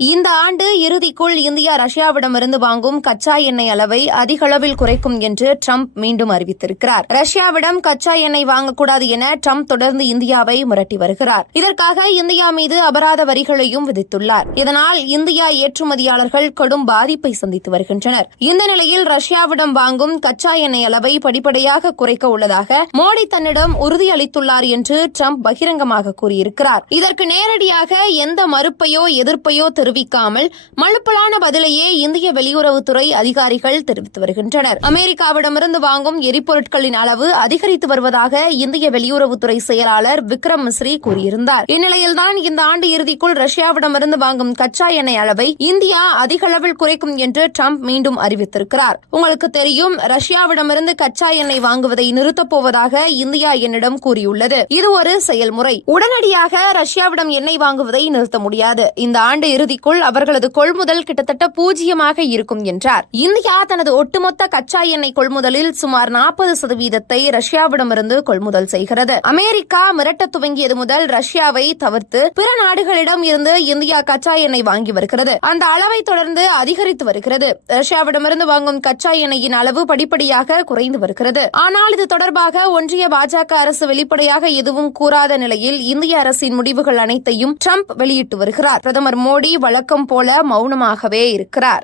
இந்த ஆண்டு இறுதிக்குள் இந்தியா ரஷ்யாவிடமிருந்து வாங்கும் கச்சா எண்ணெய் அளவை அதிக அளவில் குறைக்கும் என்று ட்ரம்ப் மீண்டும் அறிவித்திருக்கிறார். ரஷ்யாவிடம் கச்சா எண்ணெய் வாங்கக்கூடாது என ட்ரம்ப் தொடர்ந்து இந்தியாவை மிரட்டி வருகிறார். இதற்காக இந்தியா மீது அபராத வரிகளையும் விதித்துள்ளார். இதனால் இந்தியா ஏற்றுமதியாளர்கள் கடும் பாதிப்பை சந்தித்து வருகின்றனர். இந்த நிலையில் ரஷ்யாவிடம் வாங்கும் கச்சா எண்ணெய் அளவை படிப்படியாக குறைக்க உள்ளதாக மோடி தன்னிடம் உறுதியளித்துள்ளார் என்று ட்ரம்ப் பகிரங்கமாக கூறியிருக்கிறார். இதற்கு நேரடியாக எந்த மறுப்பையோ எதிர்ப்பையோ தெரிவிக்காமல் மழுப்பலான பதிலையே இந்திய வெளியுறவுத்துறை அதிகாரிகள் தெரிவித்து வருகின்றனர். அமெரிக்காவிடமிருந்து வாங்கும் எரிபொருட்களின் அளவு அதிகரித்து வருவதாக இந்திய வெளியுறவுத்துறை செயலாளர் விக்ரம் மிஸ்ரி கூறியிருந்தார். இந்நிலையில்தான் இந்த ஆண்டு இறுதிக்குள் ரஷ்யாவிடமிருந்து வாங்கும் கச்சா எண்ணெய் அளவை இந்தியா அதிக அளவில் குறைக்கும் என்று ட்ரம்ப் மீண்டும் அறிவித்திருக்கிறார். உங்களுக்கு தெரியும், ரஷ்யாவிடமிருந்து கச்சா எண்ணெய் வாங்குவதை நிறுத்தப் போவதாக இந்தியா என்னிடம் கூறியுள்ளது. இது ஒரு செயல்முறை. உடனடியாக ரஷ்யாவிடம் எண்ணெய் வாங்குவதை நிறுத்த முடியாது. இந்த ஆண்டு இறுதிக்குள் அவர்களது கொள்முதல் கிட்டத்தட்ட 0 இருக்கும் என்றார். இந்தியா தனது ஒட்டுமொத்த கச்சா எண்ணெய் கொள்முதலில் சுமார் 40% ரஷ்யாவிடமிருந்து கொள்முதல் செய்கிறது. அமெரிக்கா மிரட்ட துவங்கியது முதல் ரஷ்யாவை தவிர்த்து பிற நாடுகளிடம் இருந்து இந்தியா கச்சா எண்ணெய் வாங்கி வருகிறது. அந்த அளவை தொடர்ந்து அதிகரித்து வருகிறது. ரஷ்யாவிடமிருந்து வாங்கும் கச்சா எண்ணெயின் அளவு படிப்படியாக குறைந்து வருகிறது. ஆனால் இது தொடர்பாக ஒன்றிய பாஜக அரசு வெளிப்படையாக எதுவும் கூறாத நிலையில் இந்திய அரசின் முடிவுகள் அனைத்தையும் ட்ரம்ப் வெளியிட்டு வருகிறார். பிரதமர் மோடி வழக்கம் போல மௌனமாகவே இருக்கிறார்.